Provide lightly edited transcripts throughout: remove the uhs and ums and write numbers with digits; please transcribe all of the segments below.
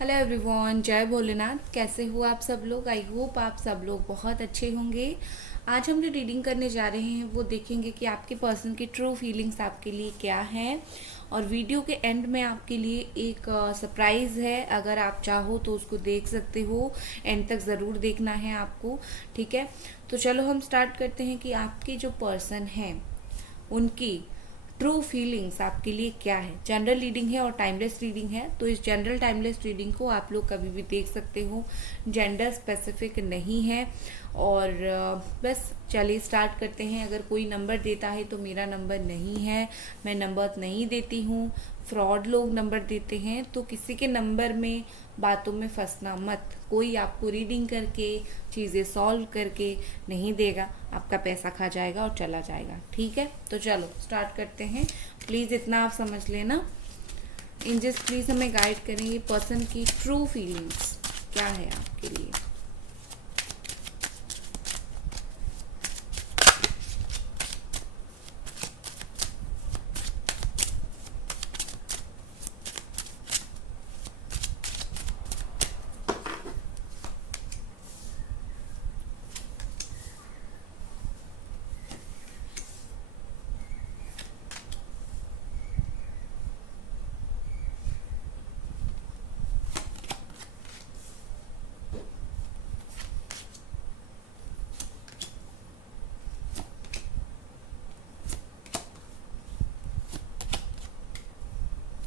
Hello everyone, जय भोलेनाथ। कैसे हो आप सब लोग? आई होप आप सब लोग बहुत अच्छे होंगे। आज हम जो रीडिंग करने जा रहे हैं वो देखेंगे कि आपके पर्सन की ट्रू फीलिंग्स आपके लिए क्या है। और वीडियो के एंड में आपके लिए एक सरप्राइज़ है। अगर आप चाहो तो उसको देख सकते हो। एंड तक ज़रूर देखना है आपको, ठीक है? तो चलो हम स्टार्ट करते हैं कि आपके जो पर्सन हैं उनकी ट्रू फीलिंग्स आपके लिए क्या है। जनरल रीडिंग है और टाइमलेस रीडिंग है, तो इस जनरल टाइमलेस रीडिंग को आप लोग कभी भी देख सकते हो। जेंडर स्पेसिफिक नहीं है। और बस चलिए स्टार्ट करते हैं। अगर कोई नंबर देता है तो मेरा नंबर नहीं है, मैं नंबर नहीं देती हूँ। फ्रॉड लोग नंबर देते हैं, तो किसी के नंबर में बातों में फंसना मत। कोई आपको रीडिंग करके चीज़ें सॉल्व करके नहीं देगा, आपका पैसा खा जाएगा और चला जाएगा, ठीक है? तो चलो स्टार्ट करते हैं। प्लीज़ इतना आप समझ लेना। एंजल्स प्लीज़ हमें गाइड करेंगे पर्सन की ट्रू फीलिंग्स क्या है आपके लिए।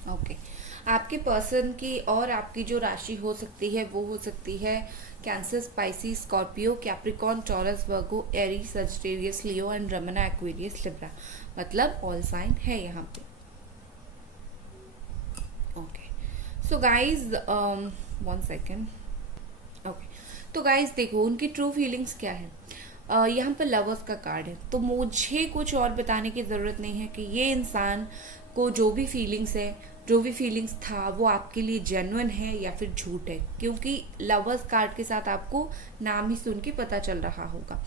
ओके, आपके पर्सन की और आपकी जो राशि हो सकती है वो हो सकती है Cancer, Pisces, Scorpio, Capricorn, Taurus, Virgo, Aries, Sagittarius, Leo and रमना, एक्वेरियस, लिब्रा। मतलब ऑल साइन है यहाँ पे। Okay, so guys one second. Okay, तो गाइज देखो उनकी ट्रू फीलिंग्स क्या है। यहाँ पर लवर्स का कार्ड है, तो मुझे कुछ और बताने की ज़रूरत नहीं है कि ये इंसान को जो भी फीलिंग्स है, जो भी फीलिंग्स था, वो आपके लिए जेन्युइन है या फिर झूठ है। क्योंकि लवर्स कार्ड के साथ आपको नाम ही सुन के पता चल रहा होगा।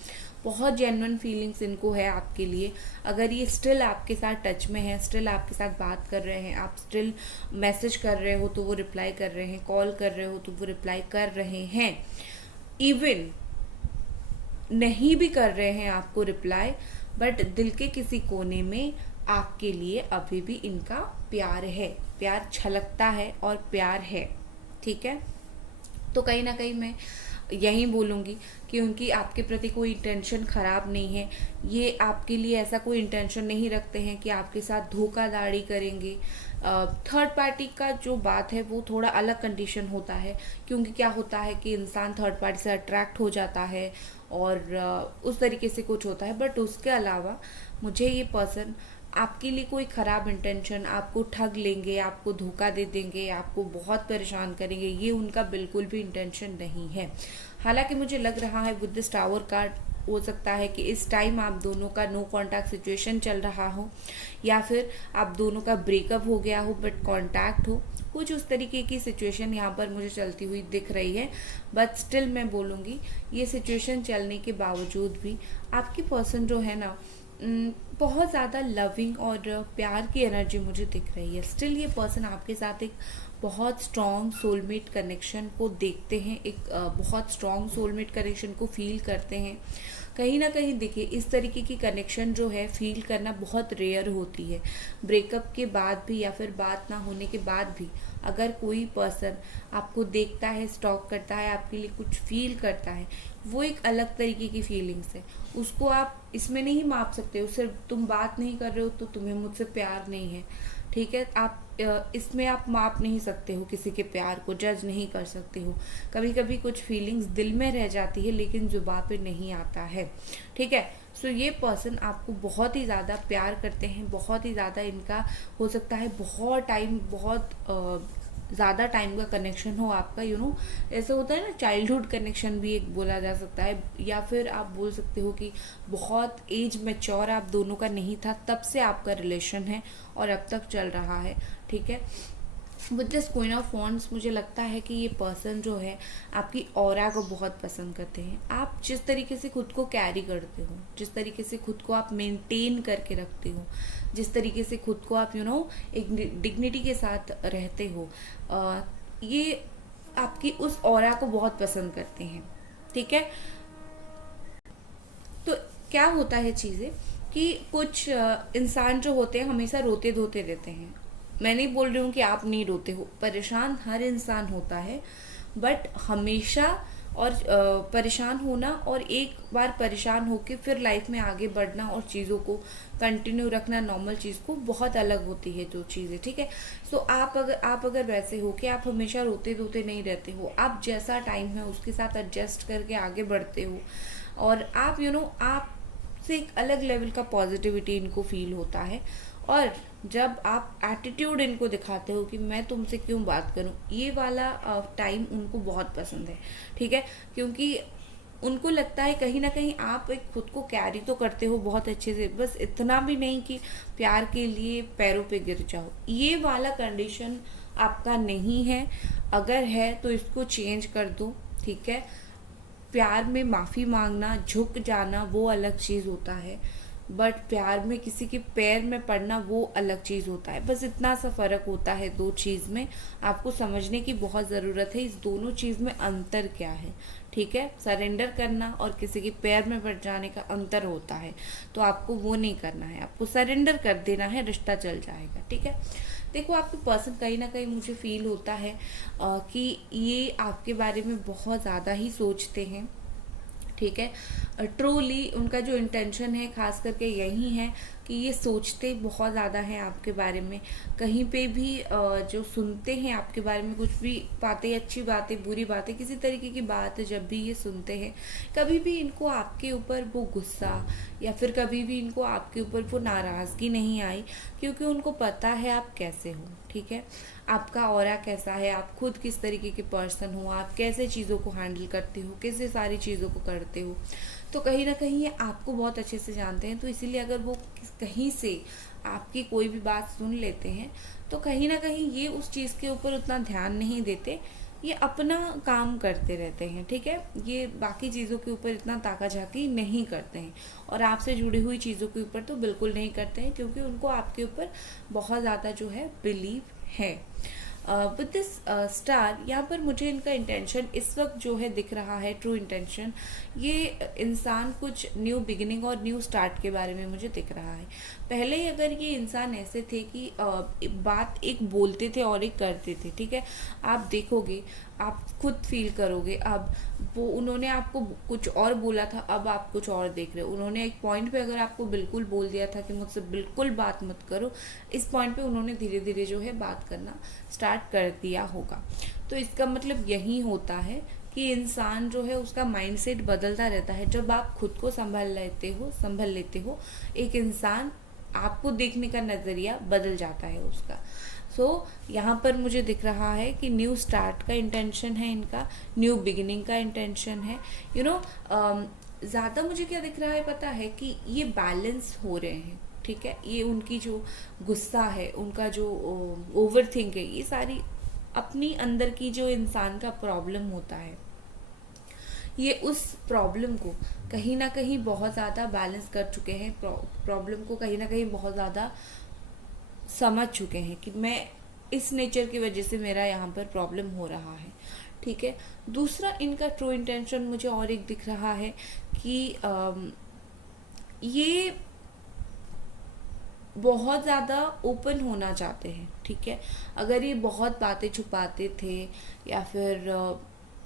बहुत जेन्युइन फीलिंग्स इनको है आपके लिए। अगर ये स्टिल आपके साथ टच में है, स्टिल आपके साथ बात कर रहे हैं, आप स्टिल मैसेज कर रहे हो तो वो रिप्लाई कर रहे हैं, कॉल कर रहे हो तो वो रिप्लाई कर रहे हैं, इवन नहीं भी कर रहे हैं आपको रिप्लाई, बट दिल के किसी कोने में आपके लिए अभी भी इनका प्यार है, प्यार छलकता है और प्यार है, ठीक है? तो कहीं ना कहीं मैं यही बोलूँगी कि उनकी आपके प्रति कोई इंटेंशन ख़राब नहीं है। ये आपके लिए ऐसा कोई इंटेंशन नहीं रखते हैं कि आपके साथ धोखाधड़ी करेंगे। थर्ड पार्टी का जो बात है वो थोड़ा अलग कंडीशन होता है, क्योंकि क्या होता है कि इंसान थर्ड पार्टी से अट्रैक्ट हो जाता है और उस तरीके से कुछ होता है। बट उसके अलावा मुझे ये पर्सन आपके लिए कोई ख़राब इंटेंशन, आपको ठग लेंगे, आपको धोखा दे देंगे, आपको बहुत परेशान करेंगे, ये उनका बिल्कुल भी इंटेंशन नहीं है। हालांकि मुझे लग रहा है विद दिस टावर कार्ड हो सकता है कि इस टाइम आप दोनों का नो कांटेक्ट सिचुएशन चल रहा हो, या फिर आप दोनों का ब्रेकअप हो गया हो बट कांटेक्ट हो। कुछ उस तरीके की सिचुएशन यहाँ पर मुझे चलती हुई दिख रही है। बट स्टिल मैं बोलूँगी ये सिचुएशन चलने के बावजूद भी आपकी पर्सन जो है ना, बहुत ज़्यादा लविंग और प्यार की एनर्जी मुझे दिख रही है। स्टिल ये पर्सन आपके साथ एक बहुत स्ट्रॉन्ग सोलमेट कनेक्शन को देखते हैं, एक बहुत स्ट्रॉन्ग सोलमेट कनेक्शन को फील करते हैं। कहीं ना कहीं देखिए इस तरीके की कनेक्शन जो है फील करना बहुत रेयर होती है। ब्रेकअप के बाद भी या फिर बात ना होने के बाद भी अगर कोई पर्सन आपको देखता है, स्टॉक करता है, आपके लिए कुछ फील करता है, वो एक अलग तरीके की फीलिंग्स है। उसको आप इसमें नहीं माप सकते हो। सिर्फ तुम बात नहीं कर रहे हो तो तुम्हें मुझसे प्यार नहीं है, ठीक है? आप इसमें आप माप नहीं सकते हो, किसी के प्यार को जज नहीं कर सकते हो। कभी कभी कुछ फीलिंग्स दिल में रह जाती है लेकिन जुबान पे नहीं आता है, ठीक है? सो ये पर्सन आपको बहुत ही ज़्यादा प्यार करते हैं, बहुत ही ज़्यादा इनका हो सकता है बहुत टाइम, बहुत ज़्यादा टाइम का कनेक्शन हो आपका, ऐसे होता है ना, चाइल्डहुड कनेक्शन भी एक बोला जा सकता है। या फिर आप बोल सकते हो कि बहुत एज मैच्योर आप दोनों का नहीं था, तब से आपका रिलेशन है और अब तक चल रहा है, ठीक है? With this queen of wands मुझे लगता है कि ये पर्सन जो है आपकी ऑरा को बहुत पसंद करते हैं। आप जिस तरीके से खुद को कैरी करते हो, जिस तरीके से खुद को आप मेंटेन करके रखते हो, जिस तरीके से खुद को आप एक डिग्निटी के साथ रहते हो, ये आपकी उस ऑरा को बहुत पसंद करते हैं, ठीक है। तो क्या होता है चीज़ें कि कुछ इंसान जो होते हैं हमेशा रोते धोते रहते हैं। मैं नहीं बोल रही हूँ कि आप नहीं रोते हो, परेशान हर इंसान होता है, बट हमेशा और परेशान होना और एक बार परेशान होके फिर लाइफ में आगे बढ़ना और चीज़ों को कंटिन्यू रखना, नॉर्मल चीज़ को बहुत अलग होती है जो चीज़ें, ठीक है। सो आप अगर वैसे हो कि आप हमेशा रोते धोते नहीं रहते हो, आप जैसा टाइम है उसके साथ एडजस्ट करके आगे बढ़ते हो, और आप आप से एक अलग लेवल का पॉजिटिविटी इनको फील होता है। और जब आप एटीट्यूड इनको दिखाते हो कि मैं तुमसे क्यों बात करूं, ये वाला टाइम उनको बहुत पसंद है, ठीक है। क्योंकि उनको लगता है कहीं ना कहीं आप एक खुद को कैरी तो करते हो बहुत अच्छे से, बस इतना भी नहीं कि प्यार के लिए पैरों पे गिर जाओ। ये वाला कंडीशन आपका नहीं है, अगर है तो इसको चेंज कर दो, ठीक है। प्यार में माफ़ी मांगना, झुक जाना वो अलग चीज़ होता है, बट प्यार में किसी के पैर में पड़ना वो अलग चीज़ होता है। बस इतना सा फ़र्क होता है दो चीज़ में, आपको समझने की बहुत ज़रूरत है इस दोनों चीज़ में अंतर क्या है, ठीक है। सरेंडर करना और किसी के पैर में पड़ जाने का अंतर होता है, तो आपको वो नहीं करना है, आपको सरेंडर कर देना है, रिश्ता चल जाएगा, ठीक है। देखो आपके पर्सन कहीं ना कहीं मुझे फील होता है कि ये आपके बारे में बहुत ज़्यादा ही सोचते हैं, ठीक है। ट्रूली उनका जो इंटेंशन है खास करके यही है कि ये सोचते बहुत ज़्यादा हैं आपके बारे में। कहीं पे भी जो सुनते हैं आपके बारे में कुछ भी बातें, अच्छी बातें, बुरी बातें, किसी तरीके की बात जब भी ये सुनते हैं, कभी भी इनको आपके ऊपर वो गुस्सा या फिर कभी भी इनको आपके ऊपर वो नाराज़गी नहीं आई, क्योंकि उनको पता है आप कैसे हो, ठीक है। आपका ऑरा कैसा है, आप खुद किस तरीके के पर्सन हो, आप कैसे चीज़ों को हैंडल करते हो, कैसे सारी चीज़ों को करते हो, तो कहीं ना कहीं ये आपको बहुत अच्छे से जानते हैं। तो इसीलिए अगर वो कहीं से आपकी कोई भी बात सुन लेते हैं, तो कहीं ना कहीं ये उस चीज़ के ऊपर उतना ध्यान नहीं देते, ये अपना काम करते रहते हैं, ठीक है। ये बाकी चीज़ों के ऊपर इतना ताका झाकी नहीं करते हैं, और आपसे जुड़ी हुई चीज़ों के ऊपर तो बिल्कुल नहीं करते हैं, क्योंकि उनको आपके ऊपर बहुत ज़्यादा जो है बिलीव है। विद दिस स्टार, यहाँ पर मुझे इनका इंटेंशन इस वक्त जो है दिख रहा है, ट्रू इंटेंशन, ये इंसान कुछ न्यू बिगिनिंग और न्यू स्टार्ट के बारे में मुझे दिख रहा है। पहले ही अगर ये इंसान ऐसे थे कि बात एक बोलते थे और एक करते थे, ठीक है। आप देखोगे, आप खुद फील करोगे, अब वो उन्होंने आपको कुछ और बोला था, अब आप कुछ और देख रहे हो। उन्होंने एक पॉइंट पे अगर आपको बिल्कुल बोल दिया था कि मुझसे बिल्कुल बात मत करो, इस पॉइंट पे उन्होंने धीरे धीरे जो है बात करना स्टार्ट कर दिया होगा। तो इसका मतलब यही होता है कि इंसान जो है उसका माइंडसेट बदलता रहता है। जब आप खुद को संभाल लेते हो, एक इंसान आपको देखने का नज़रिया बदल जाता है उसका। यहाँ पर मुझे दिख रहा है कि न्यू स्टार्ट का इंटेंशन है इनका, न्यू बिगिनिंग का इंटेंशन है। ज़्यादा मुझे क्या दिख रहा है पता है, कि ये बैलेंस हो रहे हैं, ठीक है। ये उनकी जो गुस्सा है, उनका जो ओवर थिंक है, ये सारी अपनी अंदर की जो इंसान का प्रॉब्लम होता है, ये उस प्रॉब्लम को कहीं ना कहीं बहुत ज़्यादा बैलेंस कर चुके हैं, प्रॉब्लम को कहीं ना कहीं बहुत ज़्यादा समझ चुके हैं कि मैं इस नेचर की वजह से मेरा यहाँ पर प्रॉब्लम हो रहा है, ठीक है। दूसरा इनका ट्रू इंटेंशन मुझे और एक दिख रहा है कि ये बहुत ज़्यादा ओपन होना चाहते हैं, ठीक है। अगर ये बहुत बातें छुपाते थे या फिर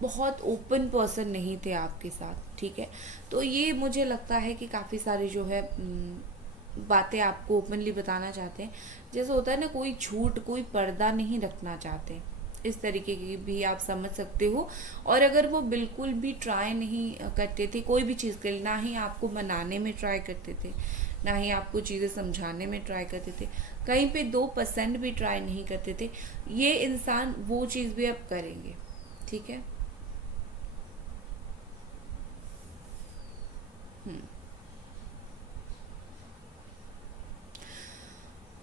बहुत ओपन पर्सन नहीं थे आपके साथ, ठीक है, तो ये मुझे लगता है कि काफ़ी सारे जो है बातें आपको ओपनली बताना चाहते हैं। जैसे होता है ना, कोई झूठ, कोई पर्दा नहीं रखना चाहते, इस तरीके की भी आप समझ सकते हो। और अगर वो बिल्कुल भी ट्राई नहीं करते थे कोई भी चीज़ के लिए, ना ही आपको मनाने में ट्राई करते थे, ना ही आपको चीज़ें समझाने में ट्राई करते थे, कहीं पे 2% भी ट्राई नहीं करते थे, ये इंसान वो चीज़ भी अब करेंगे, ठीक है।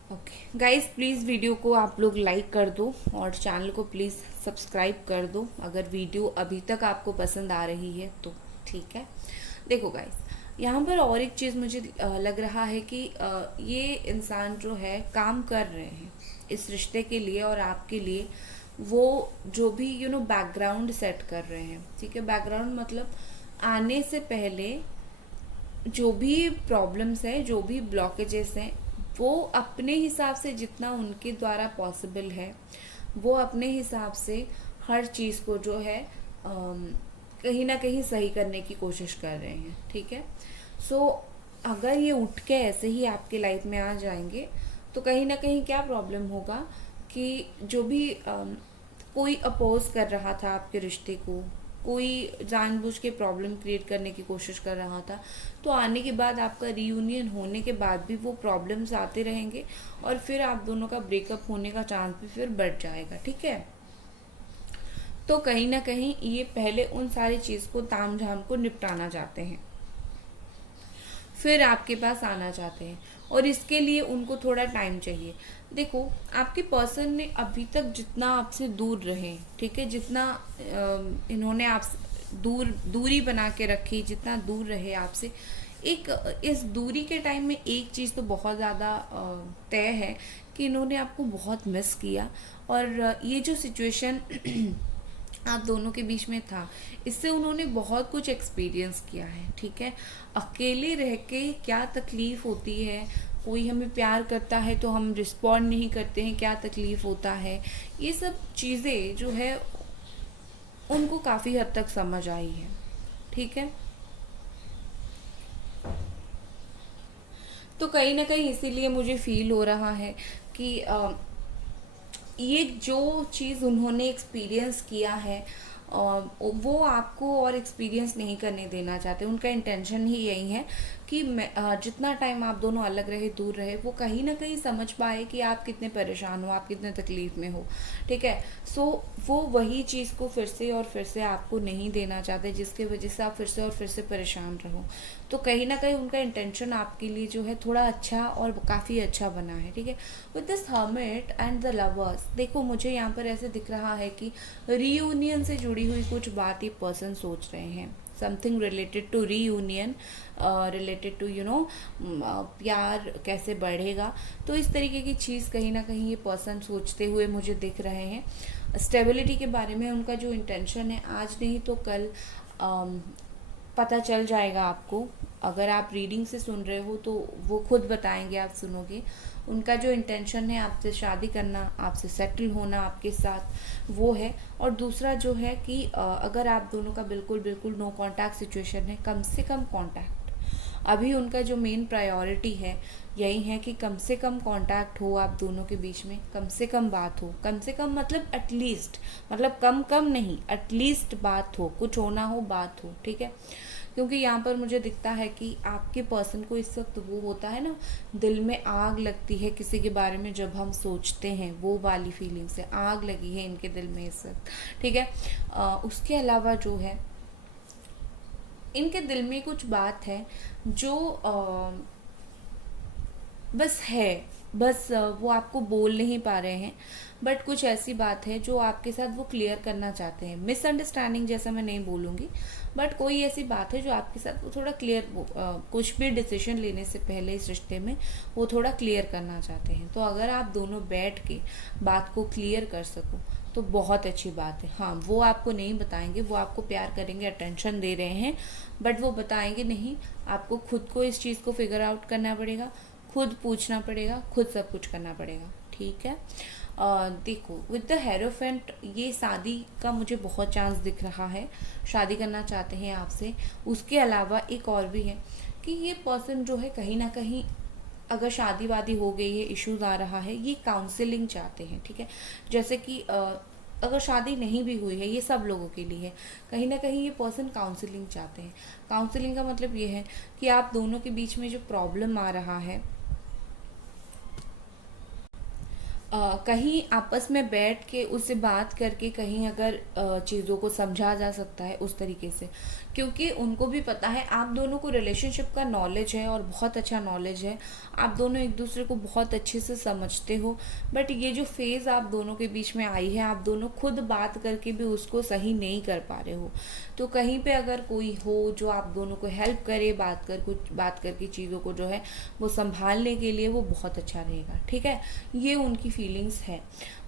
ओके गाइस, प्लीज़ वीडियो को आप लोग लाइक कर दो और चैनल को प्लीज़ सब्सक्राइब कर दो अगर वीडियो अभी तक आपको पसंद आ रही है तो, ठीक है। देखो गाइस, यहाँ पर और एक चीज़ मुझे लग रहा है कि ये इंसान जो है काम कर रहे हैं इस रिश्ते के लिए और आपके लिए, वो जो भी बैकग्राउंड सेट कर रहे हैं, ठीक है। बैकग्राउंड मतलब आने से पहले जो भी प्रॉब्लम्स है, जो भी ब्लॉकेजेस हैं, वो अपने हिसाब से जितना उनके द्वारा पॉसिबल है, वो अपने हिसाब से हर चीज़ को जो है कहीं ना कहीं सही करने की कोशिश कर रहे हैं, ठीक है। सो अगर ये उठ के ऐसे ही आपके लाइफ में आ जाएंगे तो कहीं ना कहीं क्या प्रॉब्लम होगा कि जो भी कोई अपोज कर रहा था आपके रिश्ते को, कोई जानबूझ के प्रॉब्लम क्रिएट करने की कोशिश कर रहा था, तो आने के बाद आपका रीयूनियन होने के बाद भी वो प्रॉब्लम्स आते रहेंगे और फिर आप दोनों का ब्रेकअप होने का चांस भी फिर बढ़ जाएगा, ठीक है। तो कहीं ना कहीं ये पहले उन सारी चीज़ को, ताम झाम को निपटाना चाहते हैं, फिर आपके पास आना चाहते हैं, और इसके लिए उनको थोड़ा टाइम चाहिए। देखो, आपके पर्सन ने अभी तक जितना आपसे दूर रहे, ठीक है, जितना इन्होंने आप दूरी बना के रखी, जितना दूर रहे आपसे, एक इस दूरी के टाइम में एक चीज़ तो बहुत ज़्यादा तय है कि इन्होंने आपको बहुत मिस किया। और ये जो सिचुएशन आप दोनों के बीच में था, इससे उन्होंने बहुत कुछ एक्सपीरियंस किया है, ठीक है। अकेले रह के क्या तकलीफ होती है, कोई हमें प्यार करता है तो हम रिस्पॉन्ड नहीं करते हैं, क्या तकलीफ होता है, ये सब चीज़ें जो है उनको काफ़ी हद तक समझ आई है, ठीक है। तो कहीं ना कहीं इसीलिए मुझे फील हो रहा है कि ये जो चीज़ उन्होंने एक्सपीरियंस किया है वो आपको और एक्सपीरियंस नहीं करने देना चाहते। उनका इंटेंशन ही यही है कि जितना टाइम आप दोनों अलग रहे, दूर रहे, वो कहीं ना कहीं समझ पाए कि आप कितने परेशान हो, आप कितने तकलीफ में हो, ठीक है। सो वो वही चीज़ को फिर से और फिर से आपको नहीं देना चाहते, जिसकी वजह से आप फिर से और फिर से परेशान रहो। तो कहीं ना कहीं उनका इंटेंशन आपके लिए जो है थोड़ा अच्छा और काफ़ी अच्छा बना है, ठीक है। With this hermit and the lovers, देखो मुझे यहाँ पर ऐसे दिख रहा है कि रीयूनियन से जुड़ी हुई कुछ बात ये पर्सन सोच रहे हैं, something related to reunion, related to प्यार कैसे बढ़ेगा। तो इस तरीके की चीज़ कहीं ना कहीं ये पर्सन सोचते हुए मुझे दिख रहे हैं। स्टेबिलिटी के बारे में उनका जो इंटेंशन है, आज नहीं तो कल पता चल जाएगा आपको। अगर आप रीडिंग से सुन रहे हो तो वो खुद बताएंगे, आप सुनोगे। उनका जो इंटेंशन है आपसे शादी करना, आपसे सेटल होना आपके साथ, वो है। और दूसरा जो है कि अगर आप दोनों का बिल्कुल बिल्कुल नो कांटेक्ट सिचुएशन है, कम से कम कांटेक्ट, अभी उनका जो मेन प्रायोरिटी है यही है कि कम से कम कांटेक्ट हो आप दोनों के बीच में, कम से कम बात हो, कम से कम मतलब एटलीस्ट, मतलब कम कम नहीं, एटलीस्ट बात हो, कुछ होना हो, बात हो, ठीक है। क्योंकि यहाँ पर मुझे दिखता है कि आपके पर्सन को इस वक्त वो होता है ना, दिल में आग लगती है किसी के बारे में जब हम सोचते हैं, वो वाली फीलिंग से आग लगी है इनके दिल में इस वक्त, ठीक है। उसके अलावा जो है इनके दिल में कुछ बात है जो बस वो आपको बोल नहीं पा रहे हैं, बट कुछ ऐसी बात है जो आपके साथ वो क्लियर करना चाहते हैं। मिसअंडरस्टैंडिंग जैसा मैं नहीं बोलूँगी, बट कोई ऐसी बात है जो आपके साथ वो थोड़ा क्लियर, कुछ भी डिसीजन लेने से पहले इस रिश्ते में वो थोड़ा क्लियर करना चाहते हैं। तो अगर आप दोनों बैठ के बात को क्लियर कर सको तो बहुत अच्छी बात है। हाँ, वो आपको नहीं बताएंगे, वो आपको प्यार करेंगे, अटेंशन दे रहे हैं, बट वो बताएंगे नहीं। आपको खुद को इस चीज़ को फिगर आउट करना पड़ेगा, खुद पूछना पड़ेगा, खुद सब कुछ करना पड़ेगा, ठीक है। देखो, विद द हेरोफेंट ये शादी का मुझे बहुत चांस दिख रहा है, शादी करना चाहते हैं आपसे। उसके अलावा एक और भी है कि ये पर्सन जो है कहीं ना कहीं, अगर शादी वादी हो गई है, इश्यूज आ रहा है, ये काउंसलिंग चाहते हैं, ठीक है। जैसे कि अगर शादी नहीं भी हुई है, ये सब लोगों के लिए है, कहीं ना कहीं ये पर्सन काउंसलिंग चाहते हैं। काउंसलिंग का मतलब ये है कि आप दोनों के बीच में जो प्रॉब्लम आ रहा है, कहीं आपस में बैठ के उससे बात करके कहीं अगर चीज़ों को समझा जा सकता है उस तरीके से, क्योंकि उनको भी पता है आप दोनों को रिलेशनशिप का नॉलेज है और बहुत अच्छा नॉलेज है, आप दोनों एक दूसरे को बहुत अच्छे से समझते हो। बट ये जो फेज़ आप दोनों के बीच में आई है, आप दोनों खुद बात करके भी उसको सही नहीं कर पा रहे हो। तो कहीं पे अगर कोई हो जो आप दोनों को हेल्प करे, बात करके चीज़ों को जो है वो संभालने के लिए, वो बहुत अच्छा रहेगा, ठीक है। ये उनकी फीलिंग्स है।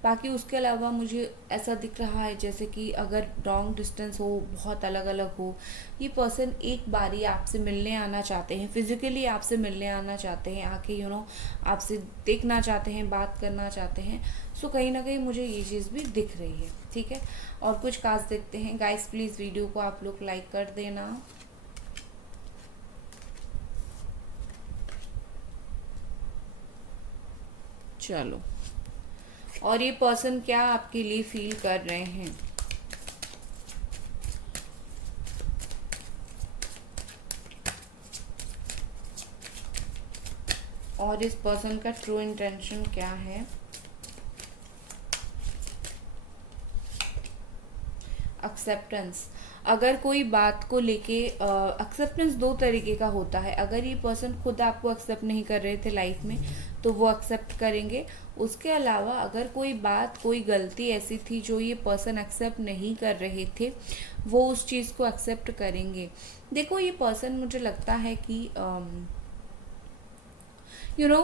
बाकी उसके अलावा मुझे ऐसा दिख रहा है जैसे कि अगर लॉन्ग डिस्टेंस हो, बहुत अलग अलग हो, ये पर्सन एक बारी आपसे मिलने आना चाहते हैं, फिजिकली आपसे मिलने आना चाहते हैं, आके आपसे देखना चाहते हैं, बात करना चाहते हैं। सो कहीं ना कहीं मुझे ये चीज़ भी दिख रही है। ठीक है, और कुछ काज देखते हैं गाइस। प्लीज़ वीडियो को आप लोग लाइक कर देना। चलो, और ये पर्सन क्या आपके लिए फील कर रहे हैं। और इस पर्सन का ट्रू इंटेंशन क्या है। एक्सेप्टेंस। अगर कोई बात को लेके एक्सेप्टेंस दो तरीके का होता है। अगर ये पर्सन खुद आपको एक्सेप्ट नहीं कर रहे थे लाइफ में, तो वो एक्सेप्ट करेंगे। उसके अलावा अगर कोई बात, कोई गलती ऐसी थी जो ये पर्सन एक्सेप्ट नहीं कर रहे थे, वो उस चीज़ को एक्सेप्ट करेंगे। देखो, ये पर्सन मुझे लगता है कि यू नो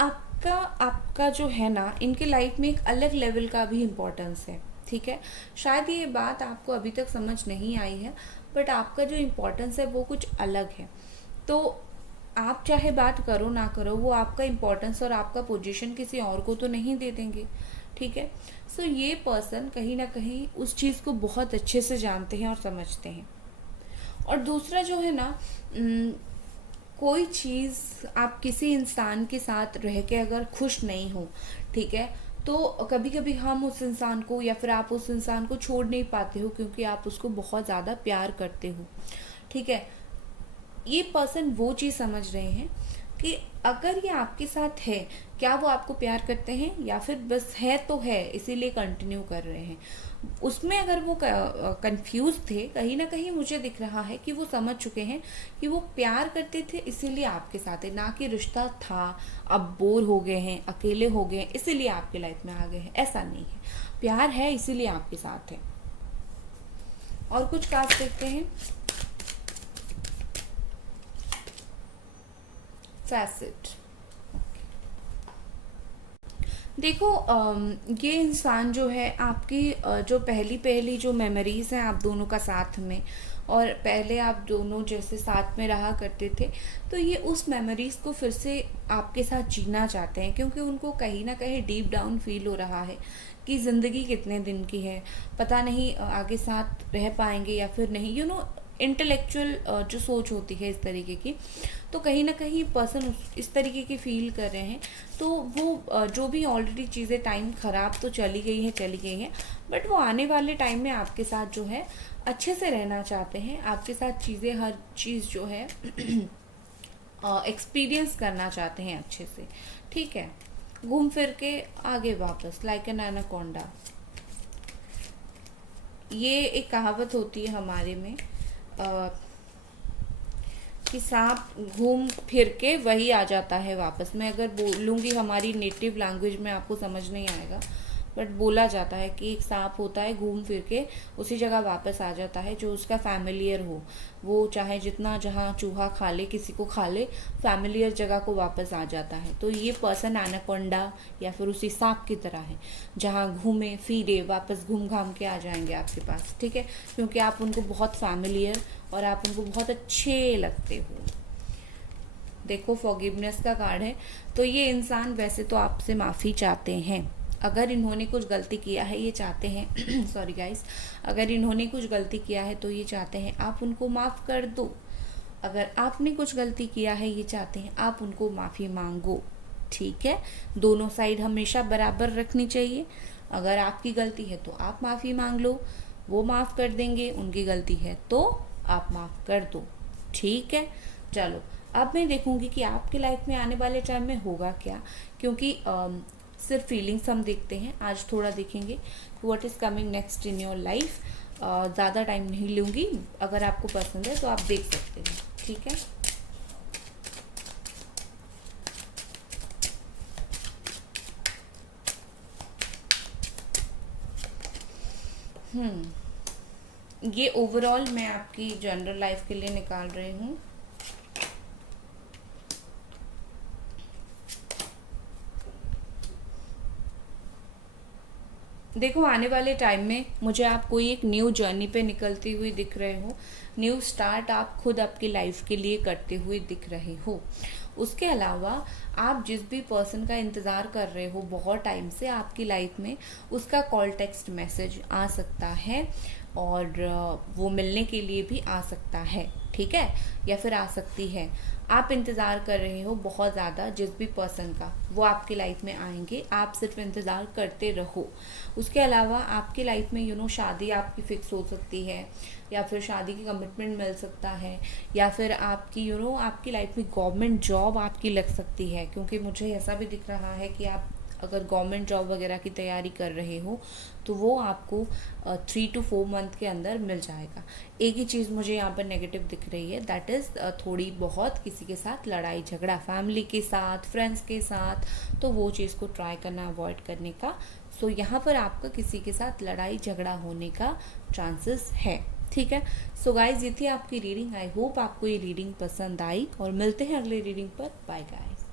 आपका आपका जो है ना, इनके लाइफ में एक अलग लेवल का भी इम्पोर्टेंस है। ठीक है, शायद ये बात आपको अभी तक समझ नहीं आई है, बट आपका जो इम्पोर्टेंस है वो कुछ अलग है। तो आप चाहे बात करो ना करो, वो आपका इम्पोर्टेंस और आपका पोजीशन किसी और को तो नहीं दे देंगे। ठीक है, सो ये पर्सन कहीं ना कहीं उस चीज़ को बहुत अच्छे से जानते हैं और समझते हैं। और दूसरा जो है ना, कोई चीज़ आप किसी इंसान के साथ रह के अगर खुश नहीं हो, ठीक है, तो कभी कभी हम उस इंसान को या फिर आप उस इंसान को छोड़ नहीं पाते हो, क्योंकि आप उसको बहुत ज़्यादा प्यार करते हो। ठीक है, ये पर्सन वो चीज़ समझ रहे हैं कि अगर ये आपके साथ है, क्या वो आपको प्यार करते हैं या फिर बस है तो है इसीलिए कंटिन्यू कर रहे हैं। उसमें अगर वो कंफ्यूज थे, कहीं ना कहीं मुझे दिख रहा है कि वो समझ चुके हैं कि वो प्यार करते थे इसीलिए आपके साथ है, ना कि रिश्ता था, अब बोर हो गए हैं, अकेले हो गए हैं इसीलिए आपके लाइफ में आ गए हैं। ऐसा नहीं है, प्यार है इसीलिए आपके साथ है। और कुछ काज देखते हैं। फैसेट। देखो, ये इंसान जो है आपकी जो पहली पहली जो मेमोरीज हैं आप दोनों का साथ में, और पहले आप दोनों जैसे साथ में रहा करते थे, तो ये उस मेमोरीज को फिर से आपके साथ जीना चाहते हैं, क्योंकि उनको कहीं ना कहीं डीप डाउन फील हो रहा है कि ज़िंदगी कितने दिन की है, पता नहीं आगे साथ रह पाएंगे या फिर नहीं। इंटेलेक्चुअल जो सोच होती है इस तरीके की, तो कहीं ना कहीं पर्सन इस तरीके की फील कर रहे हैं। तो वो जो भी ऑलरेडी चीज़ें टाइम ख़राब तो चली गई हैं, बट वो आने वाले टाइम में आपके साथ जो है अच्छे से रहना चाहते हैं, आपके साथ चीज़ें, हर चीज़ जो है एक्सपीरियंस करना चाहते हैं अच्छे से। ठीक है, घूम फिर के आगे वापस, लाइक एन एनाकोंडा। ये एक कहावत होती है हमारे में कि सांप घूम फिर के वही आ जाता है वापस। मैं अगर बोलूँगी हमारी नेटिव लैंग्वेज में आपको समझ नहीं आएगा, बट बोला जाता है कि एक सांप होता है, घूम फिर के उसी जगह वापस आ जाता है जो उसका फैमिलियर हो। वो चाहे जितना जहाँ चूहा खा ले, किसी को खा ले, फैमिलियर जगह को वापस आ जाता है। तो ये पर्सन एनाकोंडा या फिर उसी सांप की तरह है, जहाँ घूमे फिरे वापस घूम घाम के आ जाएंगे आपके पास। ठीक है, क्योंकि आप उनको बहुत फैमिलियर और आप उनको बहुत अच्छे लगते हो। देखो, फॉरगिवनेस का कार्ड है। तो ये इंसान वैसे तो आपसे माफ़ी चाहते हैं, अगर इन्होंने कुछ गलती किया है ये चाहते हैं सॉरी गाइस, अगर इन्होंने कुछ गलती किया है तो ये चाहते हैं आप उनको माफ़ कर दो। अगर आपने कुछ गलती किया है ये चाहते हैं आप उनको माफ़ी मांगो। ठीक है, दोनों साइड हमेशा बराबर रखनी चाहिए। अगर आपकी गलती है तो आप माफ़ी मांग लो, वो माफ़ कर देंगे। उनकी गलती है तो आप माफ़ कर दो। ठीक है, चलो अब मैं देखूंगी कि आपके लाइफ में आने वाले टाइम में होगा क्या, क्योंकि सिर्फ फीलिंग्स हम देखते हैं। आज थोड़ा देखेंगे what is coming next in your life. ज़्यादा टाइम नहीं लूँगी, अगर आपको पसंद है तो आप देख सकते हैं। ठीक है, ये ओवरऑल मैं आपकी जनरल लाइफ के लिए निकाल रही हूँ। देखो आने वाले टाइम में मुझे आप कोई एक न्यू जर्नी पे निकलती हुई दिख रहे हो, न्यू स्टार्ट आप खुद आपकी लाइफ के लिए करते हुए दिख रहे हो। उसके अलावा आप जिस भी पर्सन का इंतज़ार कर रहे हो बहुत टाइम से आपकी लाइफ में, उसका कॉल टेक्स्ट मैसेज आ सकता है और वो मिलने के लिए भी आ सकता है, ठीक है, या फिर आ सकती है। आप इंतज़ार कर रहे हो बहुत ज़्यादा जिस भी पर्सन का, वो आपकी लाइफ में आएंगे, आप सिर्फ इंतज़ार करते रहो। उसके अलावा आपकी लाइफ में शादी आपकी फिक्स हो सकती है, या फिर शादी की कमिटमेंट मिल सकता है, या फिर आपकी आपकी लाइफ में गवर्नमेंट जॉब आपकी लग सकती है, क्योंकि मुझे ऐसा भी दिख रहा है कि आप अगर गवर्नमेंट जॉब वगैरह की तैयारी कर रहे हो तो वो आपको 3 to 4 मंथ के अंदर मिल जाएगा। एक ही चीज़ मुझे यहाँ पर नेगेटिव दिख रही है, दैट इज़ थोड़ी बहुत किसी के साथ लड़ाई झगड़ा, फैमिली के साथ, फ्रेंड्स के साथ, तो वो चीज़ को ट्राई करना, अवॉइड करने का। सो यहाँ पर आपका किसी के साथ लड़ाई झगड़ा होने का चांसेस है, ठीक है। सो गाइज ये थी आपकी रीडिंग। आई होप आपको ये रीडिंग पसंद आई और मिलते हैं अगले रीडिंग पर। Bye guys.